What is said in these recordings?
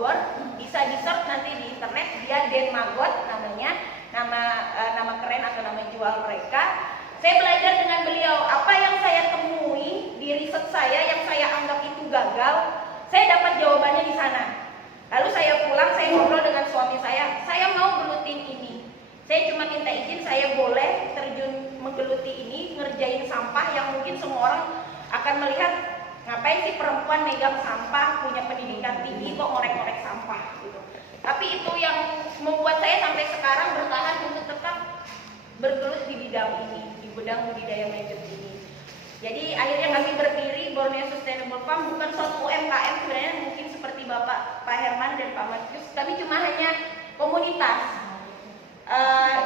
Bogor. Bisa di-search nanti di internet, dia Denmagot namanya, nama keren atau nama jual mereka. Saya belajar dengan beliau. Apa yang saya temui di riset saya yang saya anggap itu gagal, saya dapat jawabannya di sana. Lalu saya pulang, saya ngobrol dengan suami saya mau gelutin ini. Saya cuma minta izin, saya boleh terjun menggeluti ini, ngerjain sampah yang mungkin semua orang akan melihat, ngapain sih perempuan megang sampah, punya pendidikan tinggi kok ngorek-ngorek sampah gitu. Tapi itu yang membuat saya sampai sekarang bertahan untuk tetap bergelut di bidang ini, di bidang budidaya manajemen ini. Jadi akhirnya kami berdiri Borneo Sustainable Farm, bukan suatu UMKM sebenarnya, mungkin seperti Pak Herman dan Pak Matius. Kami cuma hanya komunitas.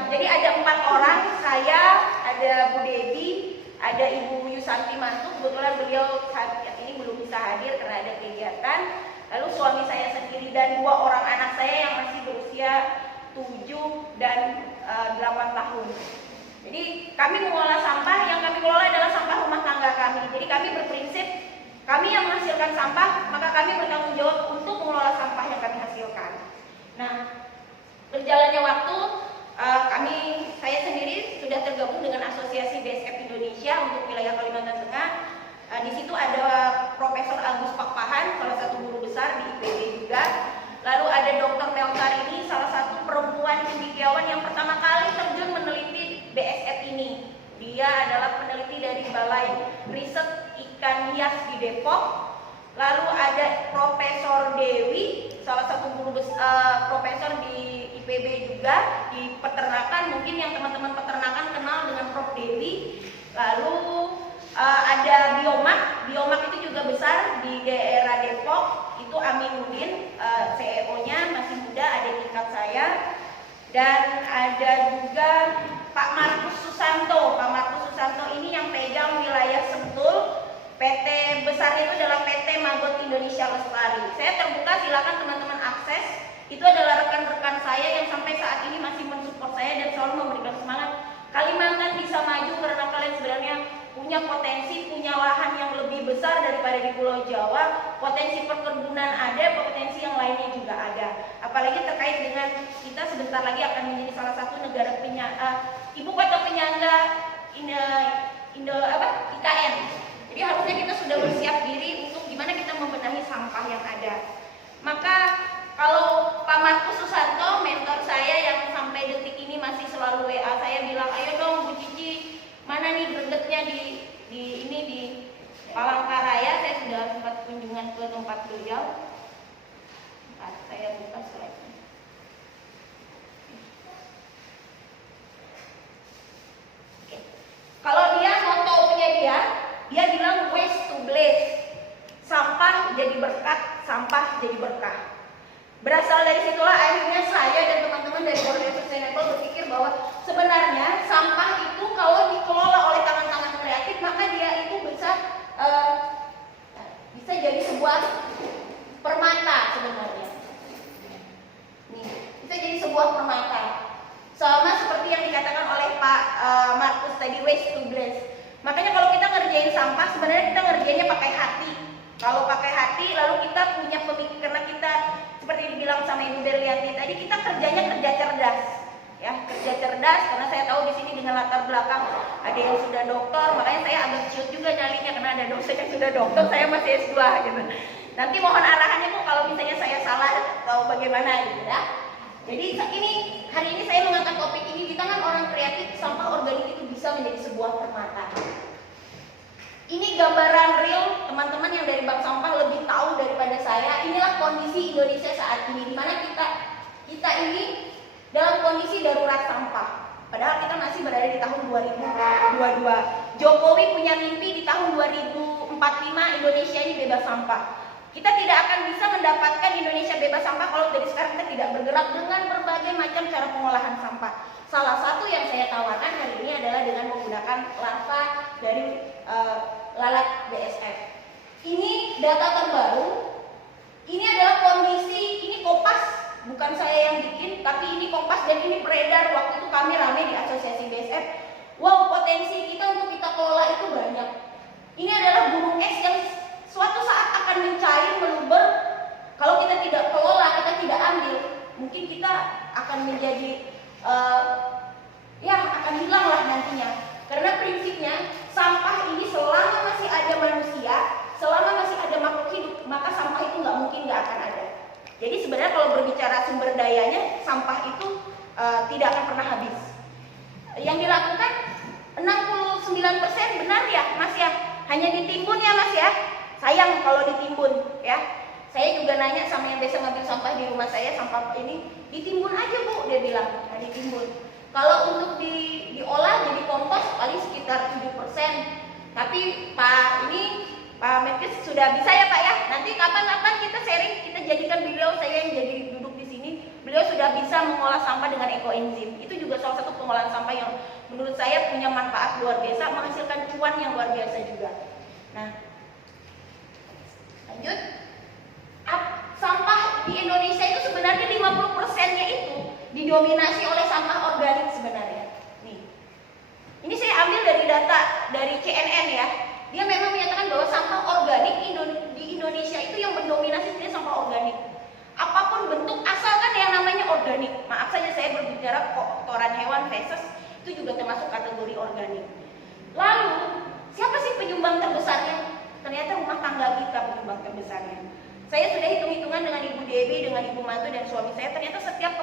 Jadi ada 4 orang, saya, ada Bu Devi, ada Ibu Yusanti Mantu. Kebetulan beliau saat ini belum bisa hadir karena ada kegiatan. Lalu suami saya sendiri dan 2 orang anak saya yang masih berusia 7 dan 8 tahun. Jadi kami mengolah sampah, yang kami kelola adalah sampah rumah tangga kami. Jadi kami berprinsip, kami yang menghasilkan sampah, maka kami bertanggung jawab untuk mengelola sampah yang kami hasilkan. Nah, berjalannya waktu, saya sendiri sudah tergabung dengan Asosiasi BSF Indonesia untuk wilayah Kalimantan Tengah. Di situ ada Profesor Agus Pakpahan, salah satu guru besar di IPB juga. Lalu ada Dr. Melkarini, salah satu perempuan cendekiawan yang pertama kali terjun meneliti BSF ini. Dia adalah peneliti dari Balai Riset Ikan Hias di Depok. Lalu ada Profesor Dewi, salah satu guru profesor di IPB juga di peternakan. Mungkin yang teman-teman peternakan kenal dengan Prof Dewi. Lalu ada Biomak itu juga besar di daerah Depok. Itu Aminuddin, CEO-nya masih muda, adik tingkat saya. Dan ada juga Pak Markus Susanto. Pak Markus Susanto ini yang pegang wilayah Sentul. PT besarnya itu adalah PT Magot Indonesia Lestari. Saya terbuka, silakan teman-teman akses. Itu adalah rekan-rekan saya yang sampai saat ini masih mensupport saya dan selalu memberikan semangat. Kalimantan bisa maju karena kalian sebenarnya punya potensi, punya lahan yang lebih besar daripada di Pulau Jawa. Potensi perkebunan ada, potensi yang lainnya juga ada. Apalagi terkait dengan kita sebentar lagi akan menjadi salah satu negara ibu kota penyangga IKN. Jadi harusnya kita sudah bersiap diri untuk gimana kita membenahi sampah yang ada. Maka kalau Pak Markus Susanto, mentor saya yang sampai detik ini masih selalu WA saya bilang, ayo dong Bu Cici, mana nih gregetnya di Palangkaraya. Saya sudah sempat kunjungan ke tempat beliau. Saya buka slide-nya. Oke. Kalau dia motonya dia bilang waste to bless. Sampah jadi berkat, sampah jadi berkah. Berasal dari situlah akhirnya saya dan teman-teman dari Borneo Sustainable berpikir bahwa sebenarnya sampah itu kalau dikelola oleh tangan-tangan kreatif, maka dia itu bisa jadi sebuah permata sebenarnya. Nih, bisa jadi sebuah permata. Sama seperti yang dikatakan oleh Pak Markus tadi, waste to bless. Makanya kalau kita ngerjain sampah, sebenarnya kita ngerjainnya pakai hati. Kalau pakai hati, lalu kita punya pemikiran, karena kita seperti dibilang sama Ibu Berlianti tadi, kita kerjanya kerja cerdas, ya kerja cerdas. Karena saya tahu di sini dengan latar belakang ada yang sudah dokter, makanya saya agak ciut juga nyalinya karena ada dosen yang sudah dokter, saya masih S2 gitu. Nanti mohon arahannya Bu kalau misalnya saya salah atau bagaimana gitu ya. Jadi hari ini saya mengangkat topik ini di tangan orang kreatif, sampah organik itu bisa menjadi sebuah permata. Ini gambaran real teman-teman yang dari bank sampah lebih tahu daripada saya. Inilah kondisi Indonesia saat ini, di mana kita ini dalam kondisi darurat sampah. Padahal kita masih berada di tahun 2022. Jokowi punya mimpi di tahun 2045 Indonesia ini bebas sampah. Kita tidak akan bisa mendapatkan Indonesia bebas sampah kalau dari sekarang kita tidak bergerak dengan berbagai macam cara pengolahan sampah. Salah satu yang saya tawarkan hari ini adalah dengan menggunakan larva dari lalat BSF. Ini data terbaru. Ini adalah kondisi, ini Kompas, bukan saya yang bikin, tapi ini Kompas dan ini beredar waktu itu kami rame di Asosiasi BSF. Wow, potensi kita untuk kita kelola itu banyak. Ini adalah gunung es yang suatu saat akan mencair, meluber. Kalau kita tidak kelola, akan menjadi ya akan hilang lah nantinya. Karena prinsipnya sampah ini selama masih ada manusia, selama masih ada makhluk hidup, maka sampah itu nggak mungkin nggak akan ada. Jadi sebenarnya kalau berbicara sumber dayanya, sampah itu tidak akan pernah habis. Yang dilakukan 69% benar ya Mas ya, hanya ditimbun ya Mas ya. Sayang kalau ditimbun ya. Saya juga nanya sama yang biasa ngambil sampah di rumah saya, sampah ini ditimbun aja Bu, dia bilang, nah, ditimbun. Kalau untuk diolah jadi kompos paling sekitar 7%. Tapi Pak Menkes sudah bisa ya Pak ya. Nanti kapan-kapan kita sharing, kita jadikan beliau, saya yang jadi duduk di sini. Beliau sudah bisa mengolah sampah dengan ekoenzim. Itu juga salah satu pengolahan sampah yang menurut saya punya manfaat luar biasa, menghasilkan cuan yang luar biasa juga. Nah, lanjut. Sampah di Indonesia itu sebenarnya 50%-nya itu didominasi oleh sampah organik sebenarnya. Nih. Ini saya ambil dari data dari CNN ya. Dia memang menyatakan bahwa sampah organik di Indonesia itu yang mendominasi dia sampah organik. Apapun bentuk asalkan yang namanya organik. Maaf saja saya berbicara kotoran hewan, feses itu juga termasuk kategori organik. Lalu, siapa sih penyumbang terbesarnya? Ternyata rumah tangga kita penyumbang terbesarnya. Saya sudah hitung-hitungan dengan Ibu Dewi, dengan Ibu Mantu dan suami saya. Ternyata setiap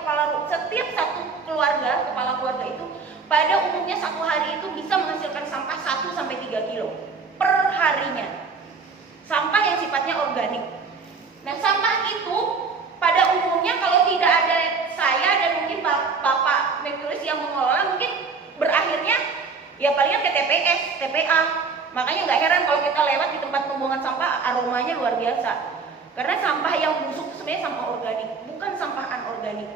satu keluarga, kepala keluarga itu pada umumnya satu hari itu bisa menghasilkan sampah 1-3 kilo per harinya. Sampah yang sifatnya organik. Nah, sampah itu pada umumnya kalau tidak ada saya dan mungkin Bapak Menkes yang mengelola, mungkin berakhirnya ya palingnya ke TPS, TPA. Makanya nggak heran kalau kita lewat di tempat pembuangan sampah aromanya luar biasa. Karena sampah yang busuk itu sebenarnya sampah organik, bukan sampah anorganik.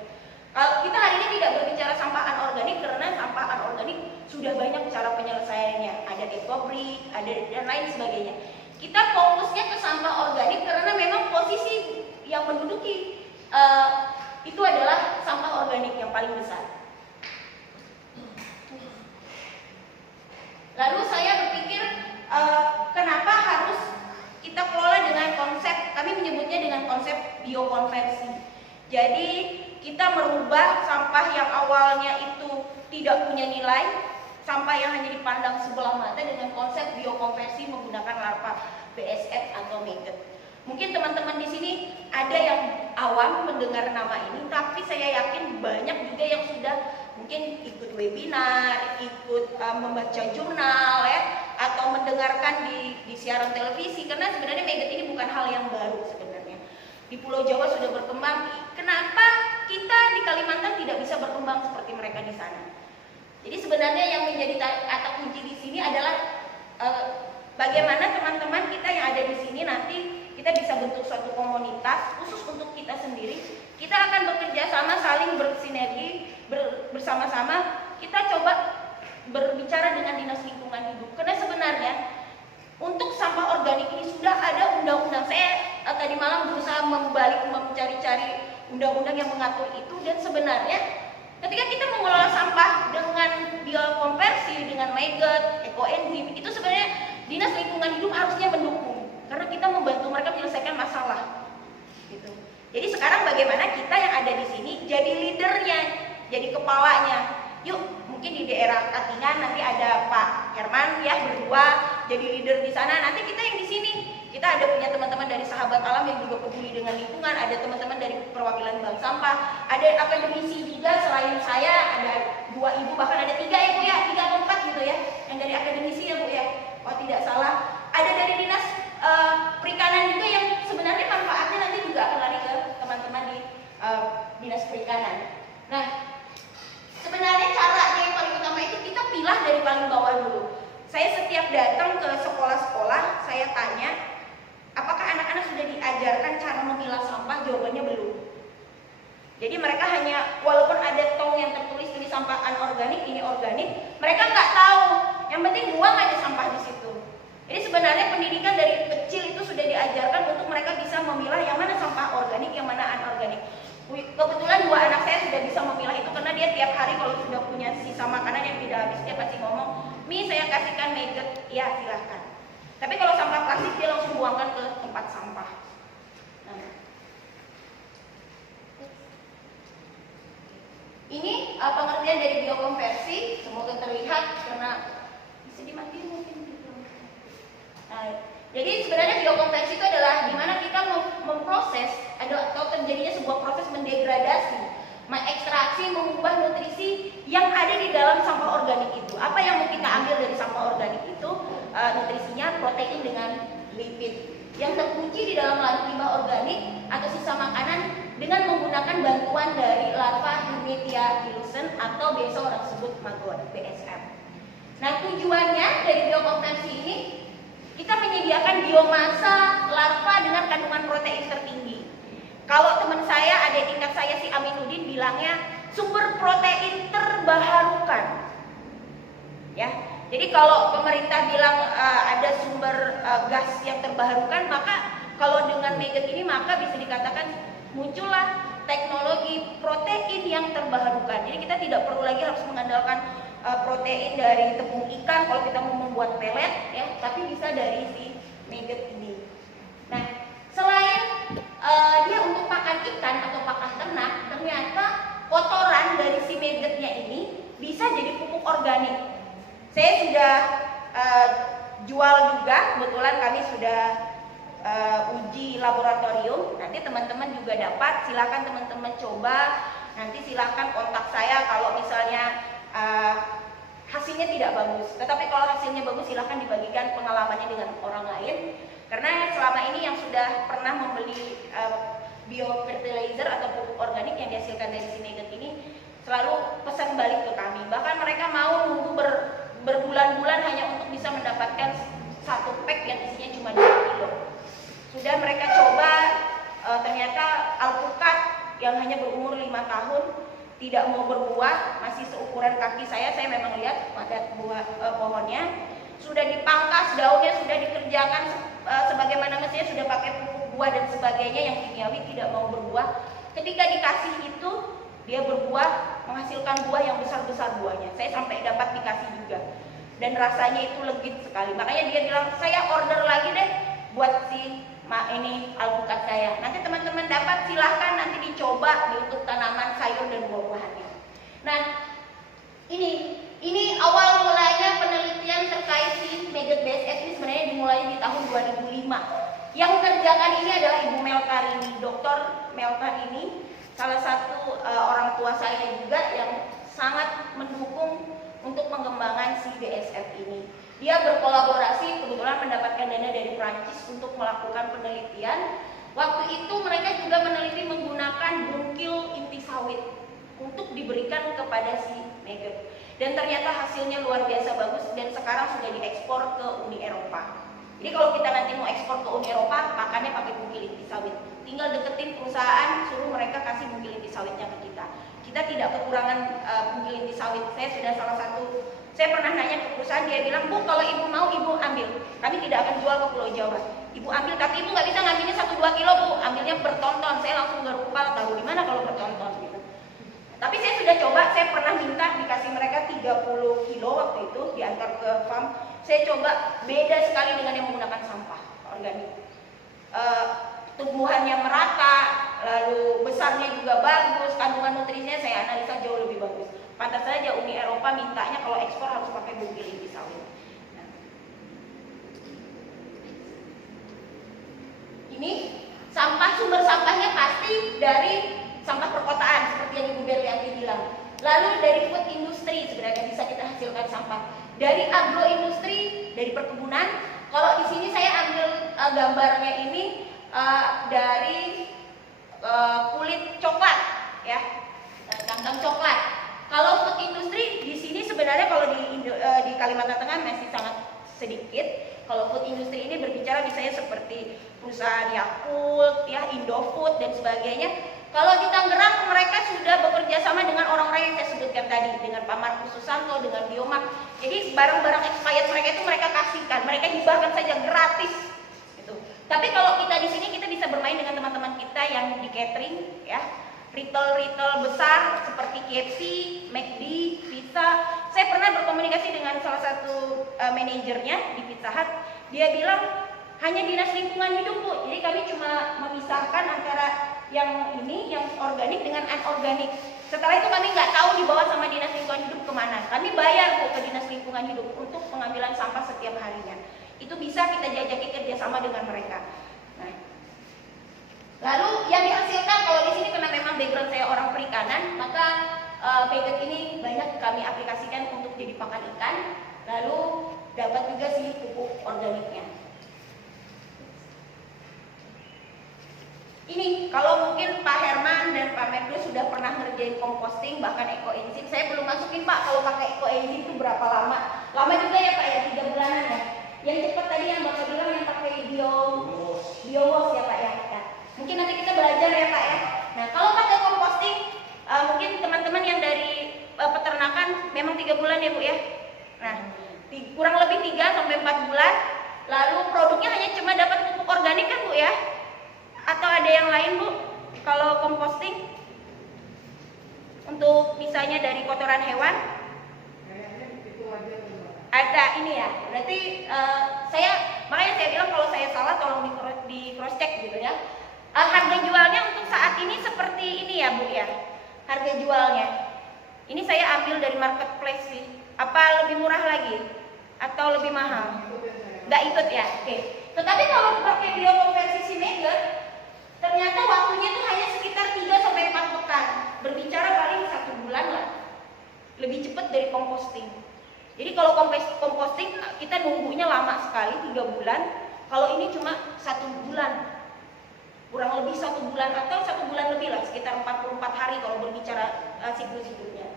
Kalau kita hari ini tidak berbicara sampah anorganik karena sampah anorganik sudah banyak cara penyelesaiannya. Ada ekobrik, ada dan lain sebagainya. Kita fokusnya ke sampah organik karena memang posisi yang menduduki itu adalah sampah organik yang paling besar. Lalu saya berpikir kenapa harus kita kelola dengan konsep, kami menyebutnya dengan konsep biokonversi. Jadi kita merubah sampah yang awalnya itu tidak punya nilai, sampah yang hanya dipandang sebelah mata dengan konsep biokonversi menggunakan larva BSF atau maggot. Mungkin teman-teman di sini ada yang awam mendengar nama ini, tapi saya yakin banyak juga yang sudah mungkin ikut webinar, ikut membaca jurnal ya, atau mendengarkan di siaran televisi. Karena sebenarnya maggot ini bukan hal yang baru sebenarnya. Di Pulau Jawa sudah berkembang. Kenapa kita di Kalimantan tidak bisa berkembang seperti mereka di sana? Jadi sebenarnya yang menjadi kata kunci di sini adalah bagaimana teman-teman kita yang ada di sini nanti kita bisa bentuk suatu komunitas khusus untuk kita sendiri. Kita akan bekerja sama, saling bersinergi, bersama-sama. Kita coba berbicara dengan Dinas Lingkungan Hidup. Karena sebenarnya untuk sampah organik ini sudah ada undang-undang. Saya tadi malam berusaha mencari-cari undang-undang yang mengatur itu, dan sebenarnya ketika kita mengelola sampah dengan biokonversi, dengan maggot, ekoenzim, itu sebenarnya Dinas Lingkungan Hidup harusnya mendukung karena kita membantu mereka menyelesaikan masalah. Gitu. Jadi sekarang bagaimana kita yang ada di sini jadi leadernya, jadi kepalanya. Yuk, mungkin di daerah Katingan nanti ada Pak Herman ya berdua jadi leader di sana. Nanti kita yang di sini, kita ada punya teman-teman dari Sahabat Alam yang juga peduli dengan lingkungan, ada teman-teman dari perwakilan Bank Sampah, ada akademisi juga selain saya, ada 2 ibu, bahkan ada 3 ya Bu ya, 3 atau 4 gitu ya, yang dari akademisi ya Bu ya, oh tidak salah. Ada dari Dinas Perikanan juga yang sebenarnya manfaatnya nanti juga akan lari ke teman-teman di Dinas Perikanan. Nah, sebenarnya caranya yang paling utama itu kita pilah dari paling bawah dulu. Saya setiap datang ke sekolah-sekolah, saya tanya, apakah anak-anak sudah diajarkan cara memilah sampah? Jawabannya belum. Jadi mereka hanya, walaupun ada tong yang tertulis ini sampah anorganik, ini organik, mereka nggak tahu. Yang penting buang aja sampah di situ. Jadi sebenarnya pendidikan dari kecil itu sudah diajarkan untuk mereka bisa memilah yang mana sampah organik, yang mana anorganik. Kebetulan 2 anak saya sudah bisa memilah itu karena dia tiap hari kalau sudah punya sisa makanan yang tidak habis dia pasti ngomong, "Mi, saya kasihkan maggot." Ya, silahkan. Tapi kalau sampah plastik dia langsung buangkan ke tempat sampah. Nah. Ini pengertian dari biokonversi, semoga terlihat karena bisa dimatiin mungkin. Nah, jadi sebenarnya biokonversi itu adalah dimana kita memproses atau terjadinya sebuah proses mendegradasi, mengekstraksi, mengubah nutrisi yang ada di dalam sampah organik itu. Apa yang mau kita ambil dari sampah organik itu? Nutrisinya protein dengan lipid yang terkunci di dalam limbah organik atau sisa makanan dengan menggunakan bantuan dari larva Hermetia illusion atau biasa orang sebut maggot, BSM. Nah, tujuannya dari biokonversi ini kita menyediakan biomasa larva dengan kandungan protein tertinggi. Kalau teman saya, adik tingkat saya si Aminuddin bilangnya sumber protein terbarukan. Ya. Jadi kalau pemerintah bilang ada sumber gas yang terbarukan, maka kalau dengan maggot ini maka bisa dikatakan muncullah teknologi protein yang terbarukan. Jadi kita tidak perlu lagi harus mengandalkan protein dari tepung ikan kalau kita mau membuat pelet, ya, tapi bisa dari si maggot ini. Nah, selain dia untuk pakan ikan atau pakan ternak, ternyata kotoran dari si maggotnya ini bisa jadi pupuk organik. Saya sudah jual juga, kebetulan kami sudah uji laboratorium. Nanti teman-teman juga dapat, silakan teman-teman coba. Nanti silakan kontak saya kalau misalnya hasilnya tidak bagus. Tetapi kalau hasilnya bagus, silakan dibagikan pengalamannya dengan orang lain. Karena selama ini yang sudah pernah membeli biofertilizer atau pupuk organik yang dihasilkan dari si maggot ini selalu pesan balik ke kami. Bahkan mereka mau nunggu berbulan-bulan hanya untuk bisa mendapatkan satu pack yang isinya cuma 2 kilo. Sudah mereka coba, ternyata alpukat yang hanya berumur 5 tahun tidak mau berbuah, masih seukuran kaki saya memang lihat padat buah pohonnya, sudah dipangkas daunnya, sudah dikerjakan sebagaimana mestinya, sudah pakai pupuk buah dan sebagainya yang kimiawi, tidak mau berbuah. Ketika dikasih itu dia berbuah, menghasilkan buah yang besar-besar buahnya. Saya sampai dapat dikasih juga. Dan rasanya itu legit sekali. Makanya dia bilang, saya order lagi deh buat si ini alpukat saya. Nanti teman-teman dapat, silahkan nanti dicoba untuk tanaman sayur dan buah-buahannya. Nah, ini awal mulanya penelitian terkait si maggot BSF ini sebenarnya dimulai di tahun 2005. Yang kerjakan ini adalah Ibu Melkarini, Dr. Melkarini, salah satu orang tua saya juga yang sangat mendukung untuk mengembangkan si BSF ini. Dia berkolaborasi, kebetulan mendapatkan dana dari Prancis untuk melakukan penelitian. Waktu itu mereka juga meneliti menggunakan bungkil inti sawit untuk diberikan kepada si maggot. Dan ternyata hasilnya luar biasa bagus dan sekarang sudah diekspor ke Uni Eropa. Jadi kalau kita nanti mau ekspor ke Uni Eropa, pakannya pakai bungkil inti sawit. Tinggal deketin perusahaan, suruh mereka kasih bungkil inti sawitnya ke kita. Kita tidak kekurangan bungkil inti sawit. Saya pernah nanya ke perusahaan, dia bilang, Bu, kalau ibu mau, ibu ambil. Kami tidak akan jual ke Pulau Jawa. Ibu ambil, tapi ibu nggak bisa ngambilnya 1-2 kilo, Bu. Ambilnya bertonton. Saya langsung garuk kepala, tahu di mana kalau bertonton gitu. Tapi saya sudah coba, saya pernah minta dikasih mereka 30 kilo waktu itu diantar ke farm. Saya coba, beda sekali dengan yang menggunakan sampah organik. Tumbuhannya merata, lalu besarnya juga bagus, kandungan nutrisinya saya analisa jauh lebih bagus. Pantas saja Uni Eropa mintanya kalau ekspor harus pakai bungkil inti sawit. Nah, ini sumber sampahnya pasti dari sampah perkotaan seperti yang Ibu Berlianti bilang. Lalu dari food industry sebenarnya bisa kita hasilkan sampah. Dari agroindustri, dari perkebunan. Kalau di sini saya ambil gambarnya ini dari kulit coklat, ya, kandang coklat. Kalau food industri di sini sebenarnya kalau di Kalimantan Tengah masih sangat sedikit. Kalau food industri ini berbicara misalnya seperti perusahaan Yakult, ya, Indofood dan sebagainya. Kalau di Tangerang mereka sudah bekerja sama dengan orang-orang yang saya sebutkan tadi, dengan Pak Markus Susanto, dengan Biomark. Jadi barang-barang expired mereka itu mereka kasihkan, mereka hibahkan saja gratis. Gitu. Tapi kalau kita di sini kita bisa bermain dengan teman-teman kita yang di catering, ya. Retail besar seperti KFC, McD, Pizza. Saya pernah berkomunikasi dengan salah satu manajernya di Pizza Hut. Dia bilang hanya dinas lingkungan hidup, Bu. Jadi kami cuma memisahkan antara yang ini, yang organik dengan anorganik. Setelah itu kami nggak tahu dibawa sama dinas lingkungan hidup kemana. Kami bayar Bu ke dinas lingkungan hidup untuk pengambilan sampah setiap harinya. Itu bisa kita jajaki kerjasama dengan mereka. Nah, lalu yang dihasilkan kalau di sini karena memang background saya orang perikanan, maka maggot ini banyak kami aplikasikan untuk jadi pakan ikan. Lalu dapat juga sih pupuk organiknya. Ini kalau mungkin Pak Herman dan Pak Menlu sudah pernah ngerjain composting bahkan ekoenzim. Saya belum masukin Pak kalau pakai ekoenzim itu berapa lama? Lama juga ya Pak ya, 3 bulanan ya. Yang cepat tadi yang Bapak bilang yang pakai biowash ya Pak ya. Nah, mungkin nanti kita belajar ya Pak ya. Nah kalau pakai composting mungkin teman-teman yang dari peternakan memang 3 bulan ya Bu ya. Nah kurang lebih 3 sampai 4 bulan. Lalu produknya hanya cuma dapat pupuk organik kan Bu ya? Atau ada yang lain Bu? Kalau composting untuk misalnya dari kotoran hewan? Ada ini ya. Berarti makanya saya bilang kalau saya salah tolong di cross check gitu ya. Harga jualnya untuk saat ini seperti ini ya Bu ya. Harga jualnya. Ini saya ambil dari marketplace sih. Apa lebih murah lagi? Atau lebih mahal? Nggak ikut ya. Oke. Tetapi kalau pakai biokonversi maggot, ternyata waktunya itu hanya sekitar 3-4 pekan. Berbicara paling 1 bulan lah. Lebih cepat dari composting. Jadi kalau composting kita nunggunya lama sekali 3 bulan. Kalau ini cuma 1 bulan. Kurang lebih 1 bulan atau 1 bulan lebih lah, sekitar 44 hari kalau berbicara siklus hidupnya.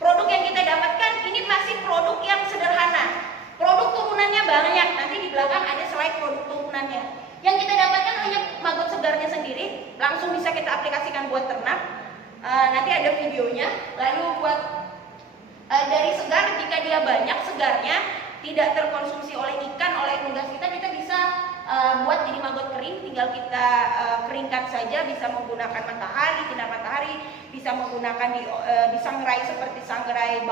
Produk yang kita dapatkan ini masih produk yang sederhana. Produk turunannya banyak. Nanti di belakang ada slide produk turunannya. Yang kita dapatkan hanya maggot segarnya sendiri, langsung bisa kita aplikasikan buat ternak. Nanti ada videonya. Lalu buat dari segar, jika dia banyak segarnya, tidak terkonsumsi oleh ikan, oleh unggas kita bisa buat jadi maggot kering. Tinggal kita keringkan saja, bisa menggunakan matahari, sinar matahari, bisa menggunakan disangrai seperti sangrai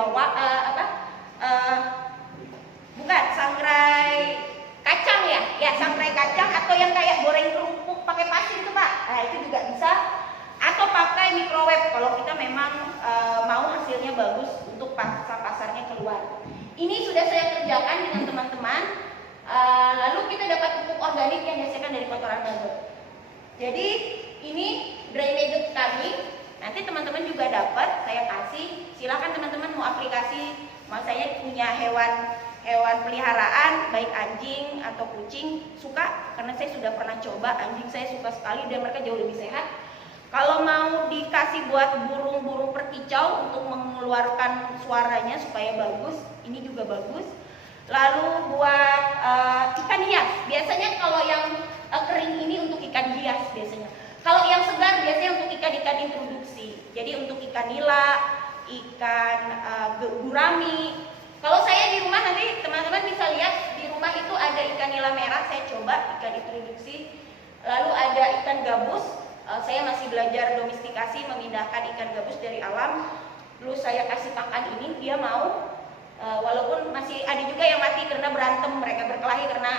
bukan sangrai kacang ya sangrai kacang, atau yang kayak goreng kerupuk pakai pasir itu Pak. Nah itu juga bisa, atau pakai microwave kalau kita memang mau hasilnya bagus untuk pasarnya keluar. Ini sudah saya kerjakan dengan teman-teman. Lalu kita dapat pupuk organik yang dihasilkan dari kotoran maggot. Jadi ini dry maggot kami. Nanti teman-teman juga dapat, saya kasih. Silakan teman-teman mau aplikasi, saya punya hewan peliharaan, baik anjing atau kucing, suka karena saya sudah pernah coba. Anjing saya suka sekali dan mereka jauh lebih sehat. Kalau mau dikasih buat burung-burung perkicau untuk mengeluarkan suaranya supaya bagus, ini juga bagus. Lalu buat ikan hias, biasanya kalau yang kering ini untuk ikan hias biasanya. Kalau yang segar biasanya untuk ikan-ikan introduksi. Jadi untuk ikan nila, ikan gurami. Kalau saya di rumah nanti teman-teman bisa lihat di rumah itu ada ikan nila merah, saya coba ikan introduksi. Lalu ada ikan gabus, saya masih belajar domestikasi, memindahkan ikan gabus dari alam. Lalu saya kasih pakan ini, dia mau. Walaupun masih ada juga yang mati karena berantem, mereka berkelahi karena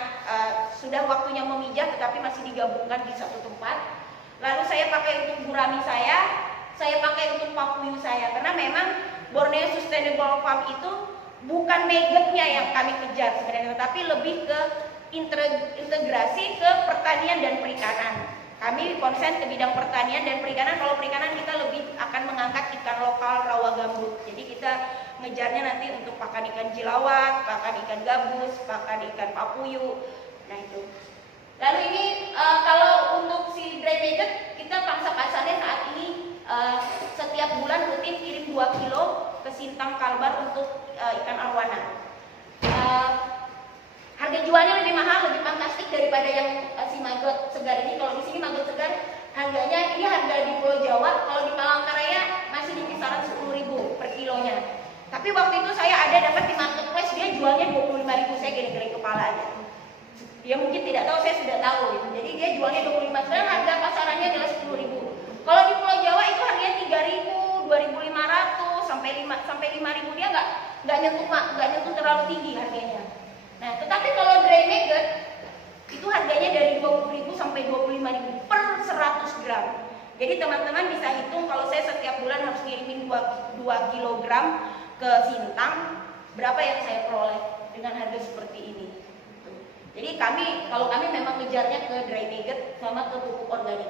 sudah waktunya memijah, tetapi masih digabungkan di satu tempat. Lalu saya pakai untuk gurami saya pakai untuk papuyu saya, karena memang Borneo Sustainable Farm itu bukan maggotnya yang kami kejar sebenarnya, tapi lebih ke integrasi ke pertanian dan perikanan. Kami konsen ke bidang pertanian dan perikanan. Kalau perikanan kita lebih akan mengangkat ikan lokal rawa gambut. Jadi kita ngejarnya nanti untuk pakan ikan jilawat, pakan ikan gabus, pakan ikan papuyu. Nah itu. Lalu ini kalau untuk si dry maggot, kita pangsa pasarnya saat ini setiap bulan rutin kirim 2 kilo ke Sintang Kalbar untuk ikan arwana. Harga jualnya lebih mahal, lebih fantastik daripada yang si maggot segar ini. Kalau di sini maggot segar harganya, ini harga di Pulau Jawa, kalau di Palangkaraya masih di kisaran 10.000 per kilonya. Tapi waktu itu saya ada dapat di marketplace, dia jualnya 25.000, saya gede-gede kepala aja. Dia mungkin tidak tahu, saya sudah tahu gitu. Jadi dia jualnya 25, sebenarnya harga pasarannya adalah 10.000. Kalau di Pulau Jawa itu harganya 3.000, 2.500 sampai 5.000, dia nggak nyentuh terlalu tinggi harganya. Nah, tetapi kalau dry maggot itu harganya dari 20.000 sampai 25.000 per 100 gram. Jadi teman-teman bisa hitung kalau saya setiap bulan harus ngirim 2 kg ke Sintang, berapa yang saya peroleh dengan harga seperti ini. Jadi kalau kami memang ngejarnya ke dry nugget sama ke pupuk organik.